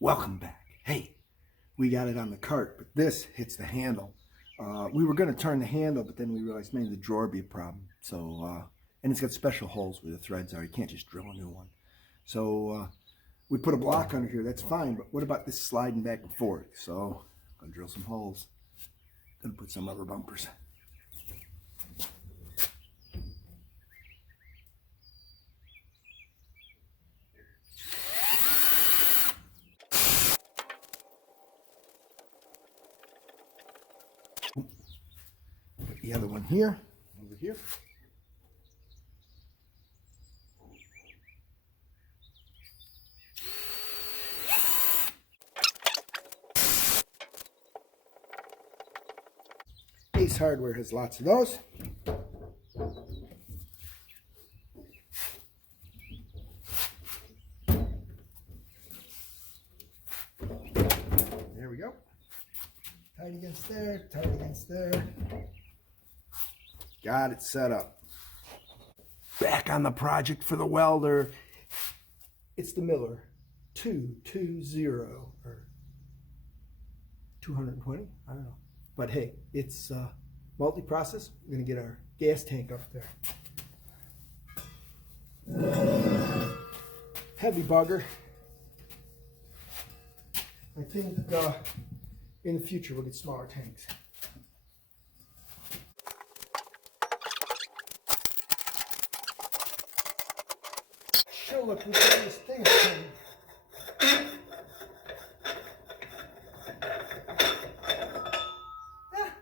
Welcome back. Hey, we got it on the cart, but this hits the handle. We were going to turn the handle, but then we realized maybe the drawer would be a problem. So, and it's got special holes where the threads are. You can't just drill a new one. So we put a block under here. That's fine, but what about this sliding back and forth? So I'm going to drill some holes. Going to put some other bumpers. Put the other one here, over here. Ace Hardware has lots of those. There we go. Tight against there, tight against there. Got it set up. Back on the project for the welder. It's the Miller 220 or 220, I don't know. But hey, it's multi-process. We're going to get our gas tank up there. Heavy bugger. I think in the future we'll get smaller tanks. Sure looking for this thing.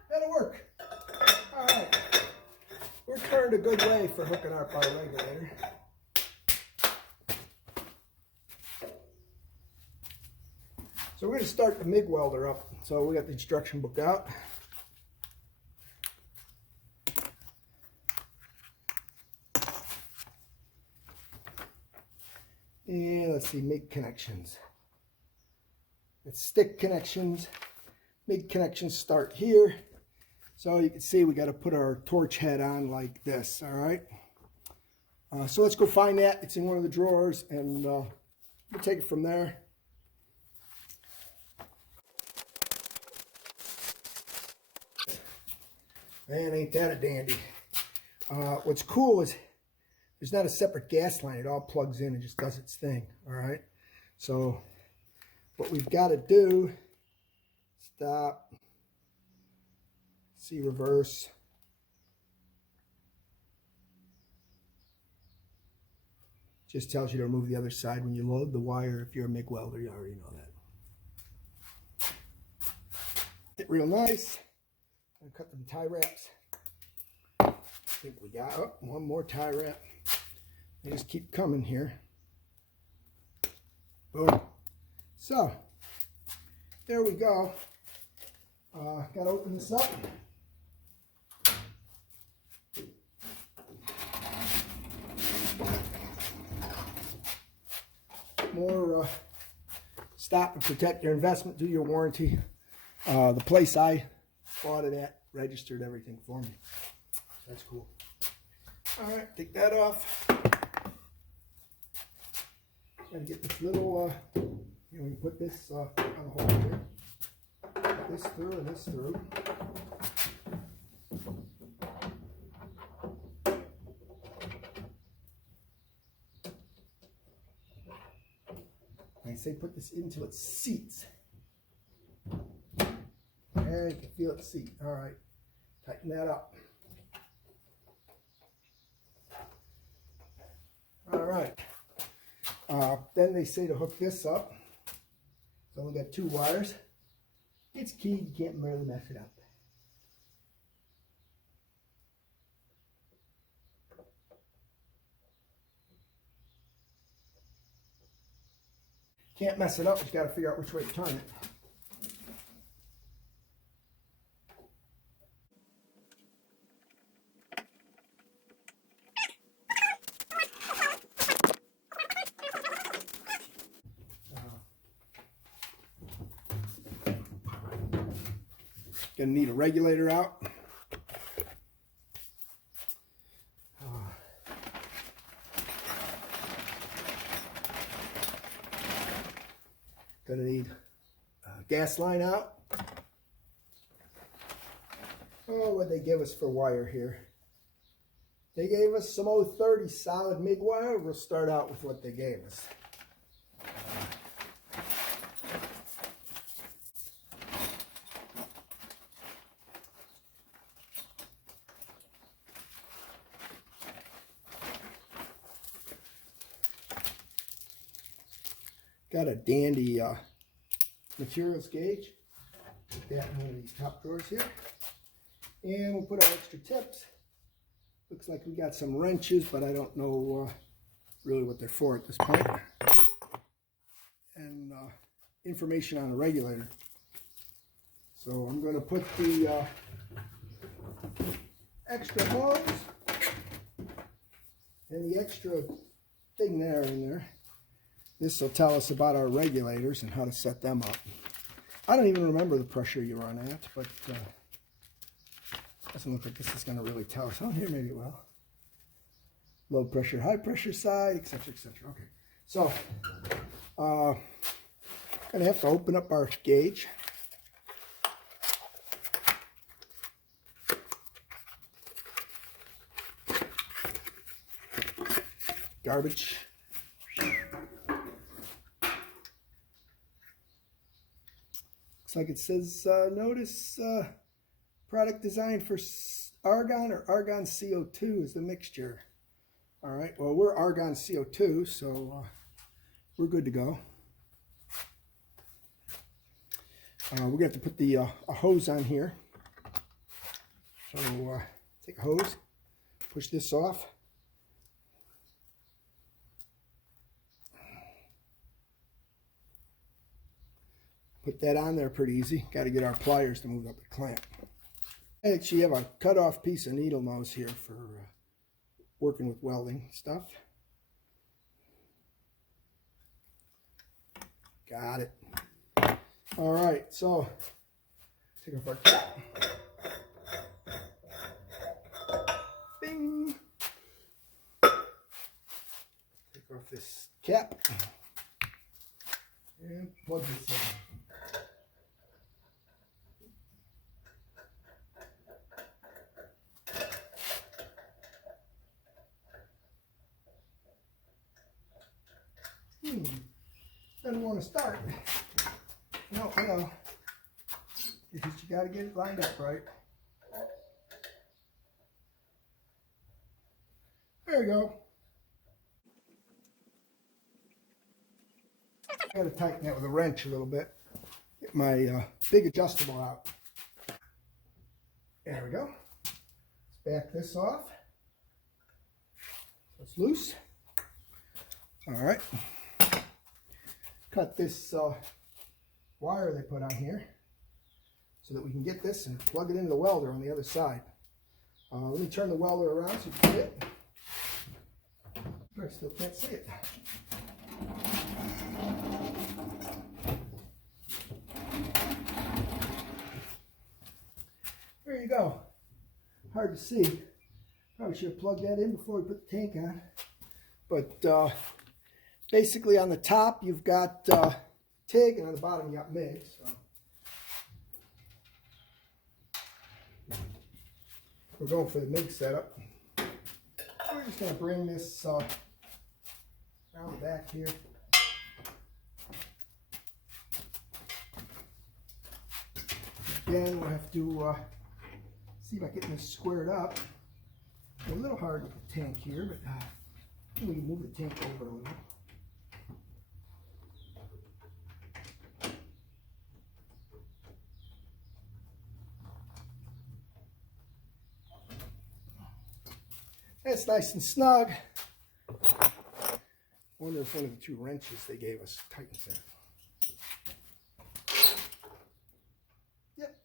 That'll work. All right. We're turned a good way for hooking up our regulator. So we're going to start the MIG welder up. So we got the instruction book out. And let's see, MIG connections. It's stick connections. MIG connections start here. So you can see we got to put our torch head on like this, all right? So let's go find that. It's in one of the drawers, and we'll take it from there. Man, ain't that a dandy. What's cool is there's not a separate gas line. It all plugs in and just does its thing, all right? So what we've got to do, stop, see reverse. Just tells you to remove the other side when you load the wire. If you're a MIG welder, you already know that. It real nice. I'm gonna cut them tie wraps. I think we got one more tie wrap. They just keep coming here. Boom. So there we go. Gotta open this up. More stop and protect your investment, do your warranty. The place I bought it at registered everything for me. That's cool. All right, take that off. Gotta get this little, you put this on the hole here. Put this through and this through. I say put this into its seats. And you can feel it seat. All right, tighten that up. All right. Then they say to hook this up. So we got 2 wires. It's keyed. You can't barely mess it up. Can't mess it up, but you got to figure out which way to turn it. Gonna need a regulator out. Gonna need a gas line out. Oh, what'd they give us for wire here? They gave us some 030 solid MIG wire. We'll start out with what they gave us. Got a dandy materials gauge. Put that in one of these top drawers here. And we'll put our extra tips. Looks like we got some wrenches, but I don't know really what they're for at this point. And information on the regulator. So I'm going to put the extra hose and the extra thing there in there. This will tell us about our regulators and how to set them up. I don't even remember the pressure you run at, but doesn't look like this is going to really tell us. Oh, here maybe it will. Low pressure, high pressure side, etc., etc. Okay, so going to have to open up our gauge. Garbage. Looks like it says, notice product designed for argon or argon CO2 is the mixture. All right, well, we're argon CO2, so we're good to go. We're going to have to put the a hose on here. So take a hose, push this off. Put that on there pretty easy. Got to get our pliers to move up the clamp. Actually, you have a cut-off piece of needle nose here for working with welding stuff. Got it. All right, so take off our cap. Bing. Take off this cap and plug this in. Doesn't want to start. No, no. Because you got to get it lined up right. There we go. Got to tighten that with a wrench a little bit. Get my big adjustable out. There we go. Let's back this off. So it's loose. All right. Cut this wire they put on here so that we can get this and plug it into the welder on the other side. Let me turn the welder around so you can see it. I still can't see it. There you go. Hard to see. Probably should have plugged that in before we put the tank on. But basically on the top you've got TIG and on the bottom you got MIG. So we're going for the MIG setup. We're just going to bring this around the back here. Again, we'll have to see about getting this squared up. It's a little hard with the tank here, but we can move the tank over a little. That's nice and snug. Wonder if one of the two wrenches they gave us tightens it. Yep.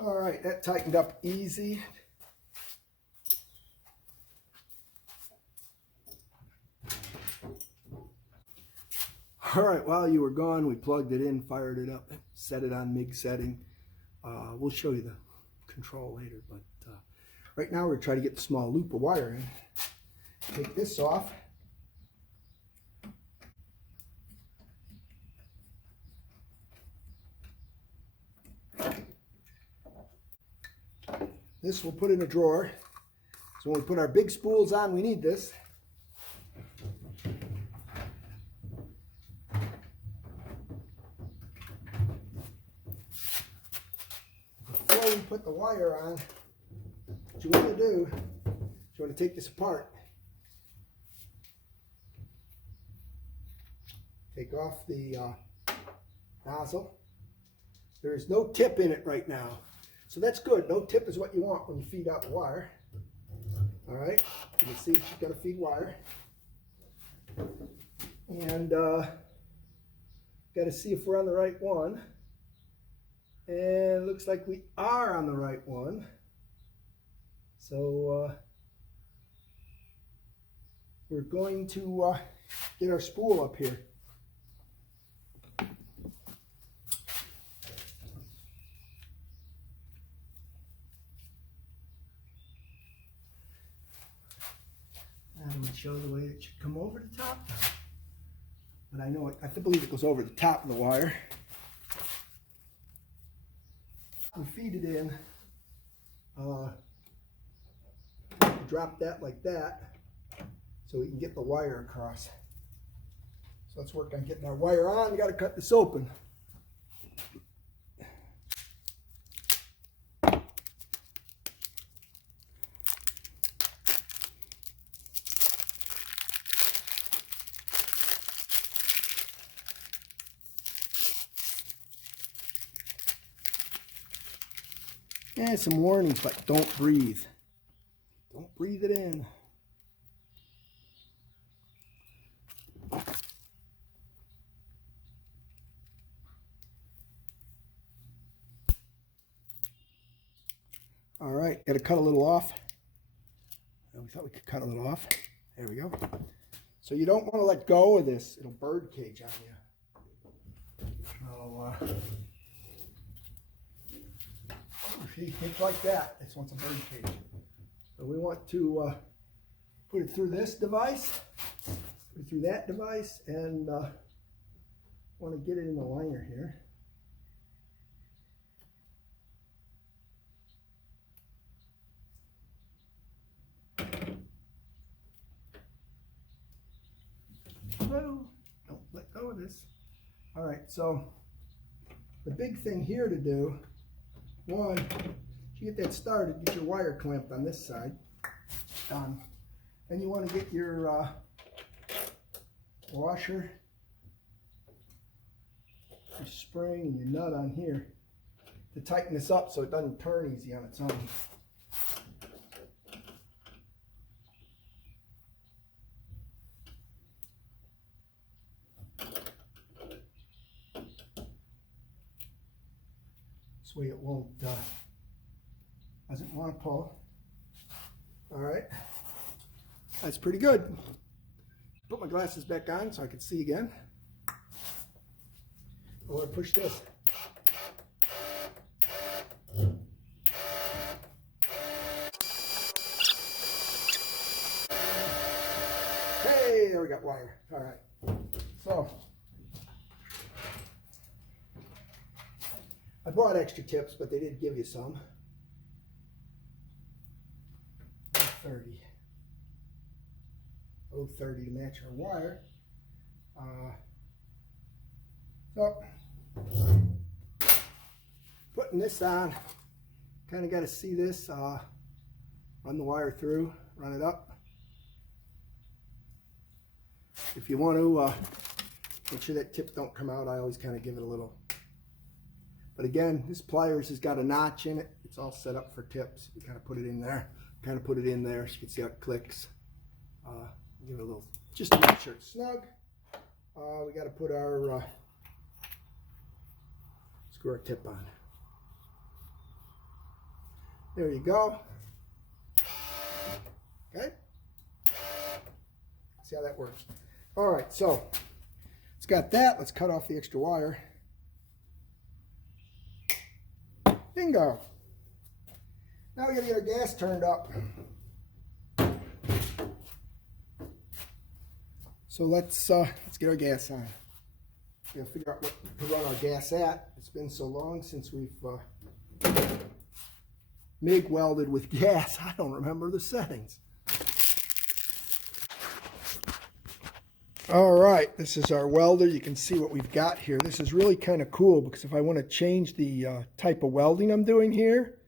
All right, that tightened up easy. All right, while you were gone, we plugged it in, fired it up, set it on MIG setting. We'll show you the control later, but right now we're trying to get the small loop of wire in. Take this off. This we'll put in a drawer. So when we put our big spools on, we need this. Before we put the wire on, what you want to do is you want to take this apart. Take off the nozzle. There is no tip in it right now. So that's good. No tip is what you want when you feed out the wire. All right, you can see she's got to feed wire. And got to see if we're on the right one. And it looks like we are on the right one. So we're going to get our spool up here. I'm going to show the way it should come over the top now. But I know I believe it goes over the top of the wire. We feed it in. Drop that like that so we can get the wire across. So let's work on getting our wire on. We got to cut this open. And some warnings, but don't breathe. Don't breathe it in. All right, got to cut a little off. We thought we could cut a little off. There we go. So you don't want to let go of this. It'll bird cage on you. So, see, it's like that. This one's a bird cage. So we want to put it through this device, put it through that device, and want to get it in the liner here. Whoa, don't let go of this. All right, so the big thing here to do, one, you get that started, get your wire clamped on this side, done. Then you want to get your washer, your spring, and your nut on here to tighten this up so it doesn't turn easy on its own. This way it won't, doesn't want to pull. All right, that's pretty good. Put my glasses back on so I can see again. I want to push this. Hey, there we got wire. All right, so I bought extra tips, but they did give you some. 0.30. 0.30 to match our wire. So, putting this on, kind of got to see this, run the wire through, run it up. If you want to make sure that tip don't come out, I always kind of give it a little. But again, this pliers has got a notch in it. It's all set up for tips. You kind of put it in there, kind of put it in there so you can see how it clicks. Give it a little, just to make sure it's snug. We got to put our screw our tip on. There you go. Okay. See how that works. All right, so it's got that. Let's cut off the extra wire. Bingo. Now we got to get our gas turned up. So let's get our gas on. We gotta figure out what to run our gas at. It's been so long since we've MIG welded with gas. I don't remember the settings. All right, this is our welder. You can see what we've got here. This is really kind of cool because if I want to change the type of welding I'm doing here,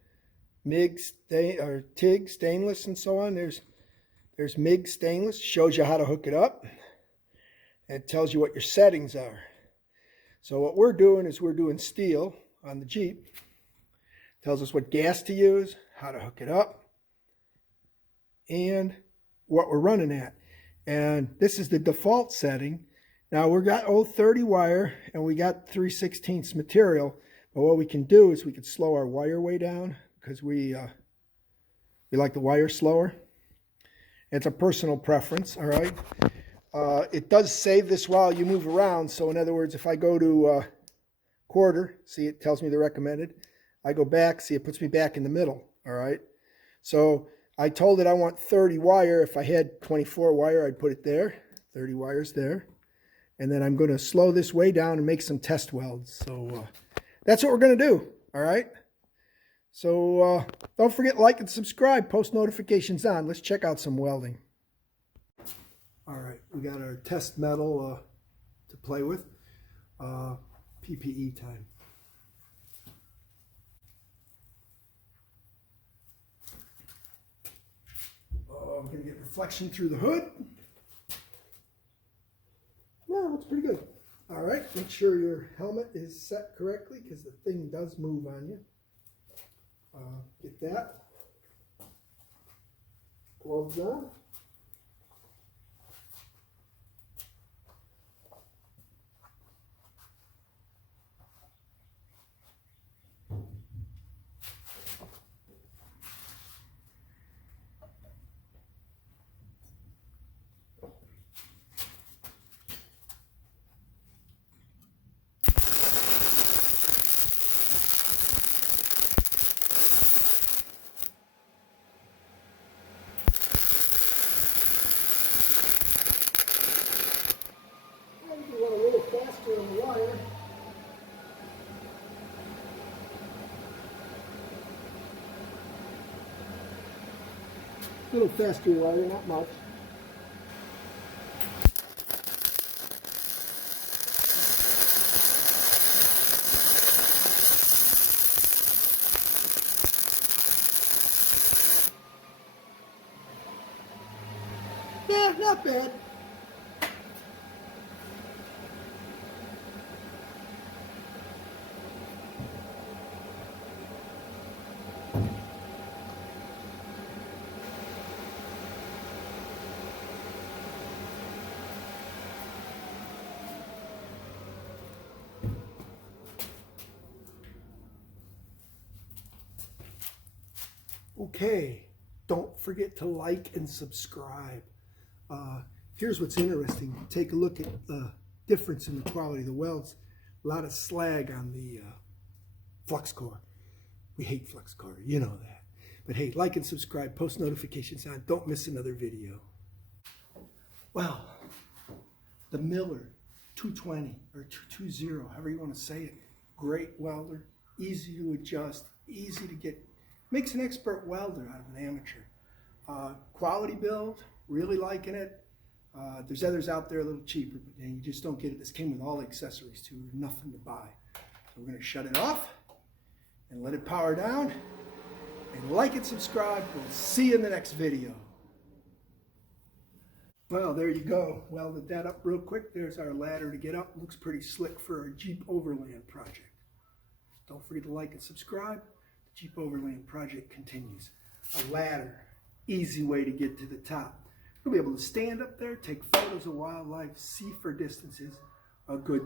MIG or TIG stainless and so on, there's MIG stainless, shows you how to hook it up, and it tells you what your settings are. So what we're doing is we're doing steel on the Jeep. Tells us what gas to use, how to hook it up, and what we're running at. And this is the default setting. Now we got 30 wire and we got 3/16 material, but what we can do is we can slow our wire way down because we like the wire slower. It's a personal preference, all right? It does save this while you move around. So in other words, if I go to quarter, see it tells me the recommended. I go back, see it puts me back in the middle, all right? So I told it I want 30 wire. If I had 24 wire, I'd put it there. 30 wires there. And then I'm going to slow this way down and make some test welds. So that's what we're going to do, all right? So don't forget to like and subscribe, post notifications on. Let's check out some welding. All right, we got our test metal to play with. PPE time. I'm going to get reflection through the hood. Yeah, looks pretty good. All right, make sure your helmet is set correctly because the thing does move on you. Get that. Gloves on. A little faster on the wire. A little faster wire, not much. Yeah, not bad. Okay, don't forget to like and subscribe. Here's what's interesting. Take a look at the difference in the quality of the welds. A lot of slag on the flux core. We hate flux core, you know that. But hey, like and subscribe, post notifications on. Don't miss another video. Well, the Miller 220 or 220, however you want to say it. Great welder, easy to adjust, easy to get. Makes an expert welder out of an amateur. Quality build, really liking it. There's others out there a little cheaper, but you just don't get it. This came with all the accessories too, nothing to buy. So we're going to shut it off and let it power down. And like and subscribe. We'll see you in the next video. Well, there you go. Welded that up real quick. There's our ladder to get up. Looks pretty slick for our Jeep Overland project. Don't forget to like and subscribe. Jeep Overland project continues. A ladder, easy way to get to the top. You'll be able to stand up there, take photos of wildlife, see for distances. A good